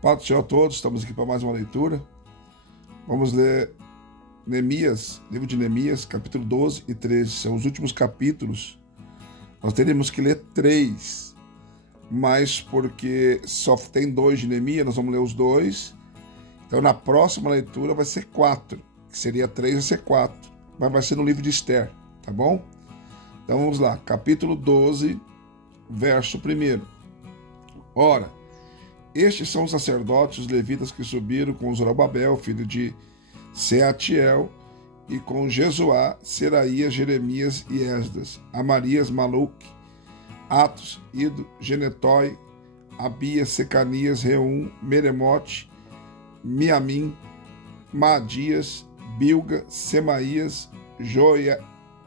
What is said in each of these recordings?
Paz do Senhor a todos, estamos aqui para mais uma leitura. Vamos ler Neemias, livro de Neemias, capítulo 12 e 13. São os últimos capítulos. Nós teríamos que ler 3, mas porque só tem 2 de Neemias, nós vamos ler os 2. Então na próxima leitura vai ser 4, que seria 3 vai ser 4, mas vai ser no livro de Esther, tá bom? Então vamos lá, capítulo 12, verso 1. Ora, estes são os sacerdotes, os levitas que subiram com Zorobabel, filho de Seatiel, e com Jesuá, Seraías, Jeremias e Esdras, Amarias, Maluque, Atos, Ido, Genetói, Abias, Secanias, Reum, Meremote, Miamim, Maadias, Bilga, Semaías,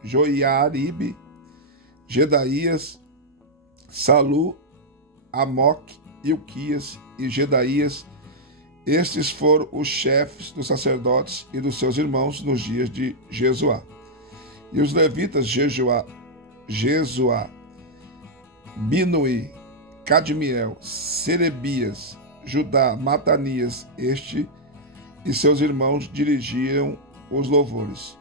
Joiaribe, Gedaías, Salu, Amoque, Ilquias e Gedaías. Estes foram os chefes dos sacerdotes e dos seus irmãos nos dias de Jesuá. E os levitas Jesuá, Binui, Cadmiel, Serebias, Judá, Matanias, este e seus irmãos dirigiam os louvores.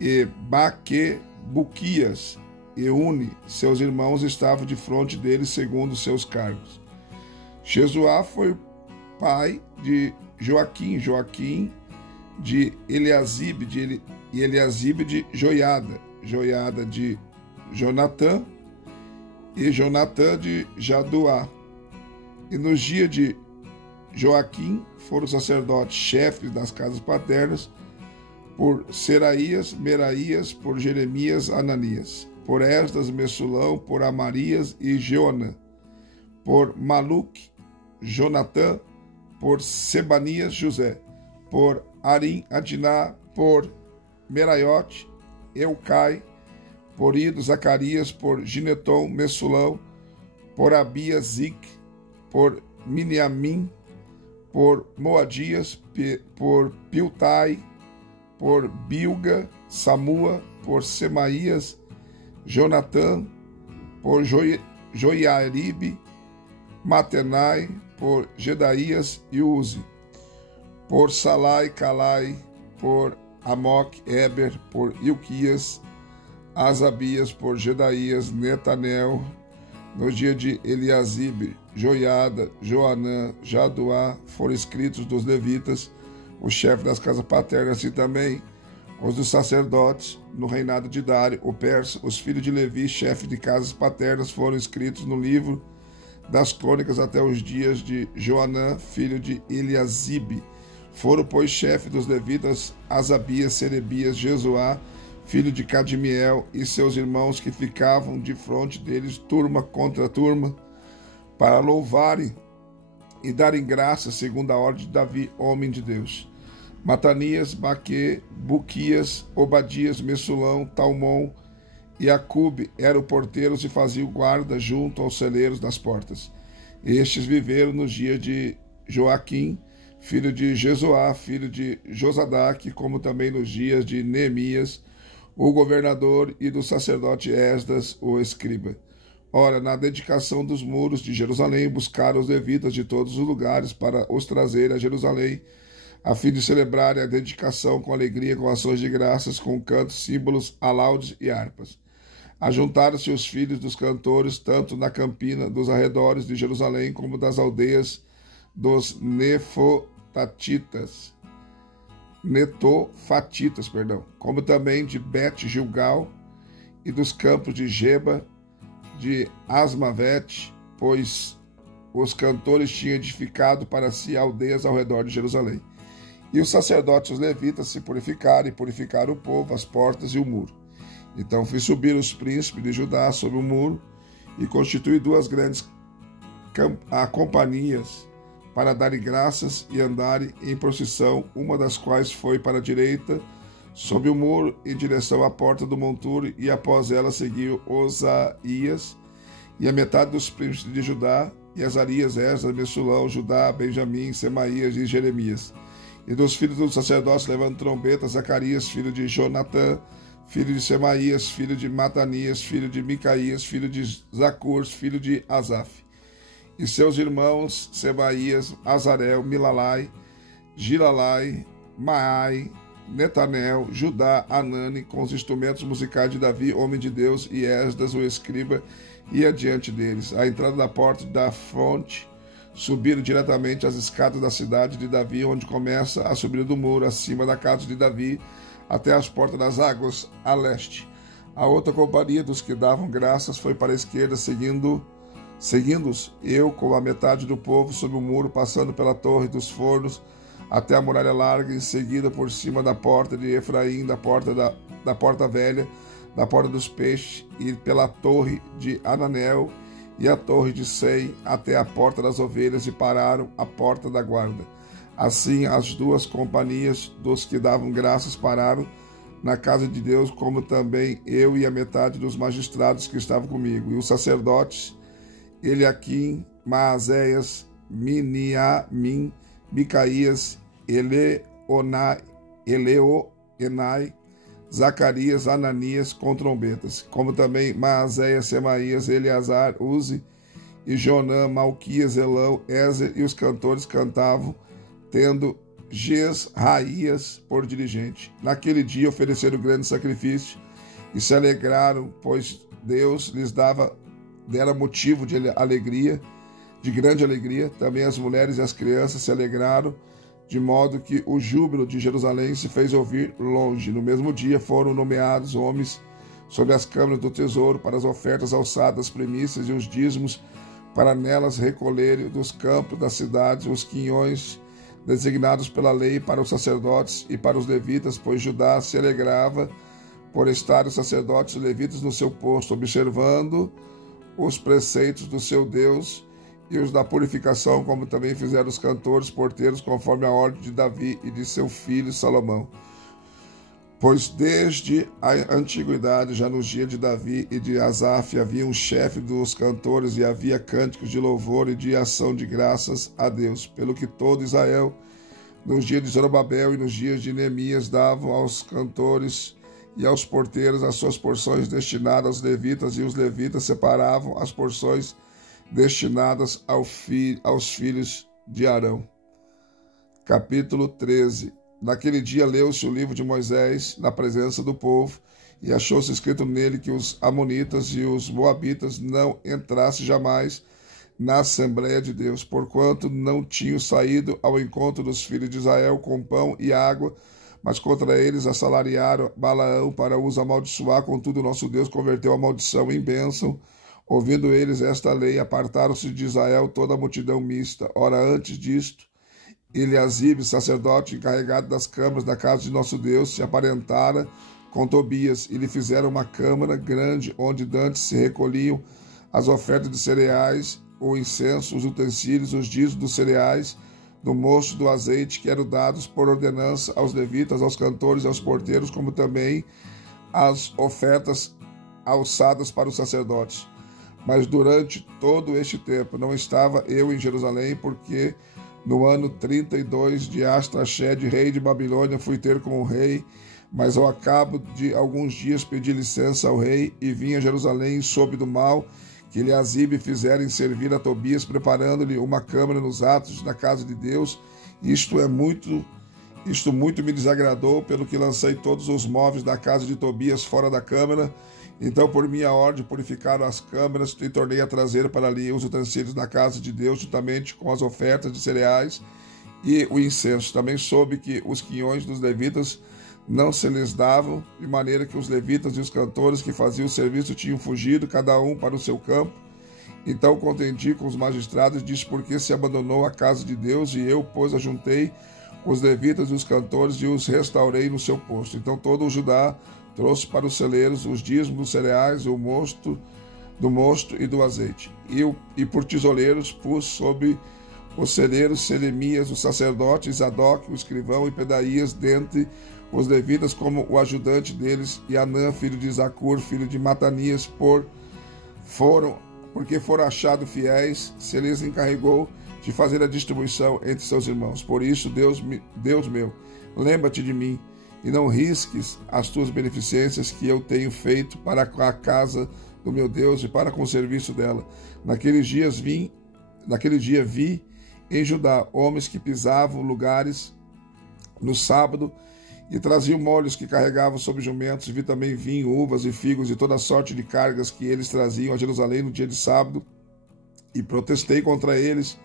E Baquebuquias e Uni, seus irmãos, estavam de frente deles segundo seus cargos. Jesuá foi pai de Joaquim, Joaquim de Eliasibe, e Eliasibe de Joiada, Joiada de Jonatã, e Jonatã de Jaduá. E nos dias de Joaquim foram os sacerdotes chefes das casas paternas, por Seraías, Meraías, por Jeremias, Ananias, por Esdras, Messulão, por Amarias e Jeonã, por Maluque, Jonatã, por Sebanias, José, por Arim, Adiná, por Meraiote, Eucai, por Ido, Zacarias, por Gineton, Messulão, por Abias, Zic, por Miniamim, por Moadias, por Piltai, por Bilga, Samua, por Semaías, Jonatã, por Joiaribe, Matenai, por Gedaías e Uzi, por Salai, Calai, por Amoque, Eber, por Ilquias, Asabias, por Gedaías, Netanel, no dia de Eliasibe, Joiada, Joanã, Jaduá, foram escritos dos levitas, o chefe das casas paternas, assim também os dos sacerdotes, no reinado de Dário, o persa, os filhos de Levi, chefe de casas paternas, foram escritos no livro das crônicas até os dias de Joanã, filho de Eliasibe. Foram, pois, chefe dos levitas Asabias, Serebias, Jesuá, filho de Cadmiel, e seus irmãos que ficavam de fronte deles, turma contra turma, para louvarem e darem graças segundo a ordem de Davi, homem de Deus. Matanias, Baque, Buquias, Obadias, Messulão, Talmon e Acube eram porteiros e faziam guarda junto aos celeiros das portas. Estes viveram nos dias de Joaquim, filho de Jesuá, filho de Josadaque, como também nos dias de Neemias, o governador, e do sacerdote Esdras, o escriba. Ora, na dedicação dos muros de Jerusalém, buscaram os levitas de todos os lugares para os trazer a Jerusalém, a fim de celebrarem a dedicação com alegria, com ações de graças, com cantos, símbolos, alaudes e harpas. Ajuntaram-se os filhos dos cantores, tanto na campina dos arredores de Jerusalém, como das aldeias dos netofatitas, como também de Bet-Gilgal e dos campos de Geba, de Asmavete, pois os cantores tinham edificado para si aldeias ao redor de Jerusalém. E os sacerdotes e os levitas se purificaram e purificaram o povo, as portas e o muro. Então fiz subir os príncipes de Judá sobre o muro e constituí 2 grandes companhias para darem graças e andarem em procissão, uma das quais foi para a direita, sob o muro, em direção à porta do monturo, e após ela seguiu Osaías e a metade dos príncipes de Judá, e Azarias, Esdras, Messulão, Judá, Benjamim, Semaías e Jeremias. E dos filhos dos sacerdotes, levando trombetas, Zacarias, filho de Jonatã, filho de Semaías, filho de Matanias, filho de Micaías, filho de Zacur, filho de Asaf. e seus irmãos Semaías, Azarel, Milalai, Gilalai, Maai, Netanel, Judá, Anani, com os instrumentos musicais de Davi, homem de Deus, e Esdras, o escriba, ia diante deles. À entrada da porta da fonte, subiram diretamente as escadas da cidade de Davi, onde começa a subida do muro, acima da casa de Davi, até as portas das águas, a leste. A outra companhia dos que davam graças foi para a esquerda, seguindo-os, eu com a metade do povo sob o muro, passando pela torre dos fornos, até a muralha larga, em seguida por cima da porta de Efraim, da porta velha, da porta dos peixes, e pela torre de Ananel e a torre de Sei, até a porta das ovelhas, e pararam à porta da guarda. Assim as duas companhias dos que davam graças pararam na casa de Deus, como também eu e a metade dos magistrados que estavam comigo, e os sacerdotes Eliaquim, Maazéias, Miniamim, Micaías, Eleoenai, Zacarias, Ananias, com trombetas, como também Maazéias, Semaías, Eleazar, Uzi e Jonã, Malquias, Elão, Ézer, e os cantores cantavam, tendo Jesraías por dirigente. Naquele dia ofereceram grande sacrifício e se alegraram, pois Deus lhes dera motivo de alegria, de grande alegria. Também as mulheres e as crianças se alegraram, de modo que o júbilo de Jerusalém se fez ouvir longe. No mesmo dia foram nomeados homens sobre as câmaras do tesouro para as ofertas alçadas, as primícias e os dízimos, para nelas recolherem dos campos das cidades os quinhões designados pela lei para os sacerdotes e para os levitas, pois Judá se alegrava por estar os sacerdotes e levitas no seu posto, observando os preceitos do seu Deus e os da purificação, como também fizeram os cantores porteiros, conforme a ordem de Davi e de seu filho Salomão. Pois desde a antiguidade, já nos dias de Davi e de Asaf, havia um chefe dos cantores e havia cânticos de louvor e de ação de graças a Deus, pelo que todo Israel, nos dias de Zorobabel e nos dias de Neemias, davam aos cantores e aos porteiros as suas porções destinadas aos levitas, e os levitas separavam as porções destinadas aos filhos de Arão. Capítulo 13. Naquele dia leu-se o livro de Moisés na presença do povo, e achou-se escrito nele que os amonitas e os moabitas não entrassem jamais na Assembleia de Deus, porquanto não tinham saído ao encontro dos filhos de Israel com pão e água, mas contra eles assalariaram Balaão para os amaldiçoar. Contudo, o nosso Deus converteu a maldição em bênção. Ouvindo eles esta lei, apartaram-se de Israel toda a multidão mista. Ora, antes disto, Eliasibe, sacerdote encarregado das câmaras da casa de nosso Deus, se aparentara com Tobias, e lhe fizeram uma câmara grande, onde dantes se recolhiam as ofertas de cereais, o incenso, os utensílios, os dízimos dos cereais, do mosto, do azeite, que eram dados por ordenança aos levitas, aos cantores e aos porteiros, como também as ofertas alçadas para os sacerdotes. Mas durante todo este tempo não estava eu em Jerusalém, porque no ano 32 de Astraxede, rei de Babilônia, fui ter com o rei, mas ao cabo de alguns dias pedi licença ao rei e vim a Jerusalém e soube do mal que Eliasibe fizera em servir a Tobias, preparando-lhe uma câmara nos atos da casa de Deus. Isto muito me desagradou, pelo que lancei todos os móveis da casa de Tobias fora da câmara. Então, por minha ordem, purificaram as câmaras e tornei a trazer para ali os utensílios da casa de Deus, juntamente com as ofertas de cereais e o incenso. Também soube que os quinhões dos levitas não se lhes davam, de maneira que os levitas e os cantores que faziam o serviço tinham fugido, cada um para o seu campo. Então contendi com os magistrados e disse: por que se abandonou a casa de Deus? E eu, pois, ajuntei os levitas e os cantores e os restaurei no seu posto. Então todo o Judá trouxe para os celeiros os dízimos dos cereais, do mosto e do azeite. E por tesoureiros pus sobre os celeiros Selemias, o sacerdote, Zadok, o escrivão, e Pedaías, dentre os levitas, como o ajudante deles, e Anã, filho de Zacur, filho de Matanias, porque foram achados fiéis, se lhes encarregou de fazer a distribuição entre seus irmãos. Por isso, Deus meu, lembra-te de mim, e não risques as tuas beneficências que eu tenho feito para a casa do meu Deus e para com o serviço dela. Naqueles dias vim naquele dia vi em Judá homens que pisavam lugares no sábado e traziam molhos que carregavam sobre jumentos, e vi também vinho, uvas e figos e toda sorte de cargas que eles traziam a Jerusalém no dia de sábado, e protestei contra eles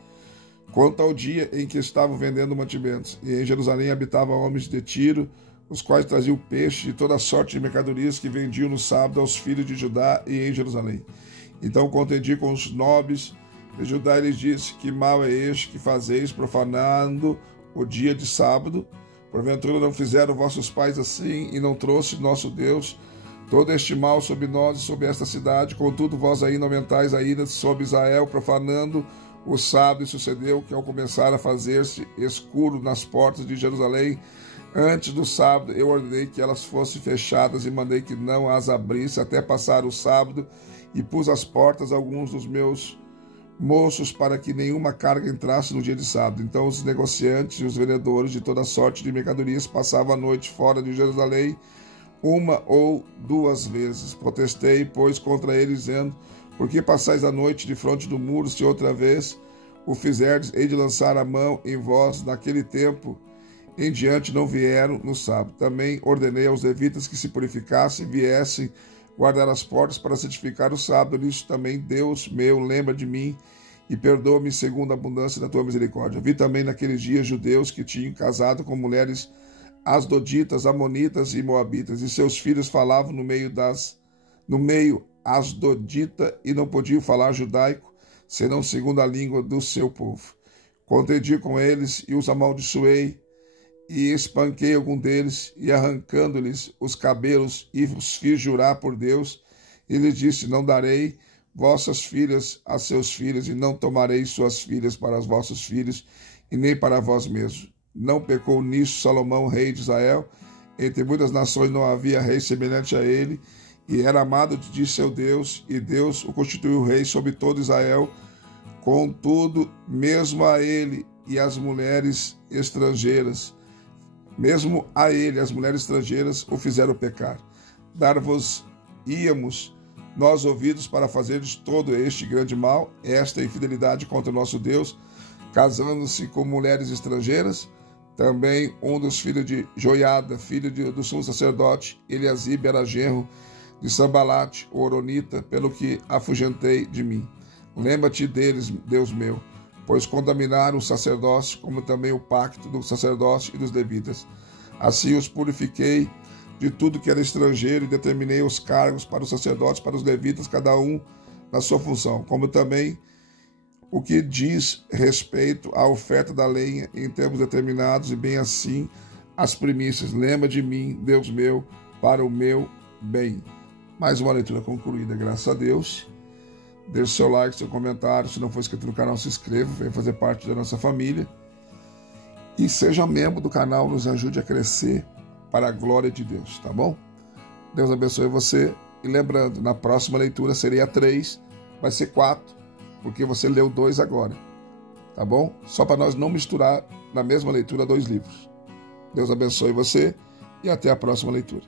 quanto ao dia em que estavam vendendo mantimentos. E em Jerusalém habitavam homens de Tiro, os quais traziam peixe e toda sorte de mercadorias que vendiam no sábado aos filhos de Judá e em Jerusalém. Então contendi com os nobres de Judá e lhes disse: que mal é este que fazeis, profanando o dia de sábado? Porventura não fizeram vossos pais assim, e não trouxe nosso Deus todo este mal sobre nós e sobre esta cidade? Contudo, vós ainda aumentais a ira sobre Israel, profanando o sábado. E sucedeu que, ao começar a fazer-se escuro nas portas de Jerusalém, antes do sábado, eu ordenei que elas fossem fechadas e mandei que não as abrisse até passar o sábado, e pus às portas alguns dos meus moços para que nenhuma carga entrasse no dia de sábado. Então os negociantes e os vendedores de toda sorte de mercadorias passavam a noite fora de Jerusalém, uma ou duas vezes. Protestei, pois, contra eles, dizendo: por que passais a noite de fronte do muro? Se outra vez o fizerdes, hei de lançar a mão em vós. Naquele tempo em diante não vieram no sábado. Também ordenei aos levitas que se purificassem, viessem guardar as portas para santificar o sábado. Nisso também, Deus meu, lembra de mim e perdoa-me segundo a abundância da tua misericórdia. Vi também naqueles dias judeus que tinham casado com mulheres asdoditas, amonitas e moabitas, e seus filhos falavam no meio asdodita, e não podiam falar judaico, senão segundo a língua do seu povo. Contendi com eles e os amaldiçoei, e espanquei algum deles, e arrancando-lhes os cabelos, e os fiz jurar por Deus, e lhes disse: não darei vossas filhas a seus filhos, e não tomarei suas filhas para os vossos filhos, e nem para vós mesmos. Não pecou nisso Salomão, rei de Israel? Entre muitas nações não havia rei semelhante a ele, e era amado de seu Deus, e Deus o constituiu rei sobre todo Israel. Contudo, mesmo a ele e as mulheres estrangeiras, o fizeram pecar. Dar-vos-íamos nós ouvidos para fazeres todo este grande mal, esta infidelidade contra o nosso Deus, casando-se com mulheres estrangeiras? Também um dos filhos de Joiada, filho do sumo sacerdote, Eliasibe, era genro de Sambalate, o Horonita, pelo que afugentei de mim. Lembra-te deles, Deus meu, pois contaminaram o sacerdócio, como também o pacto do sacerdócio e dos levitas. Assim os purifiquei de tudo que era estrangeiro, e determinei os cargos para os sacerdotes, para os levitas, cada um na sua função, como também o que diz respeito à oferta da lenha em termos determinados, e bem assim as primícias. Lembra de mim, Deus meu, para o meu bem. Mais uma leitura concluída, graças a Deus. Deixe seu like, seu comentário. Se não for inscrito no canal, se inscreva, venha fazer parte da nossa família. E seja membro do canal, nos ajude a crescer para a glória de Deus, tá bom? Deus abençoe você. E lembrando, na próxima leitura seria 3, vai ser 4, porque você leu 2 agora, tá bom? Só para nós não misturar na mesma leitura 2 livros. Deus abençoe você e até a próxima leitura.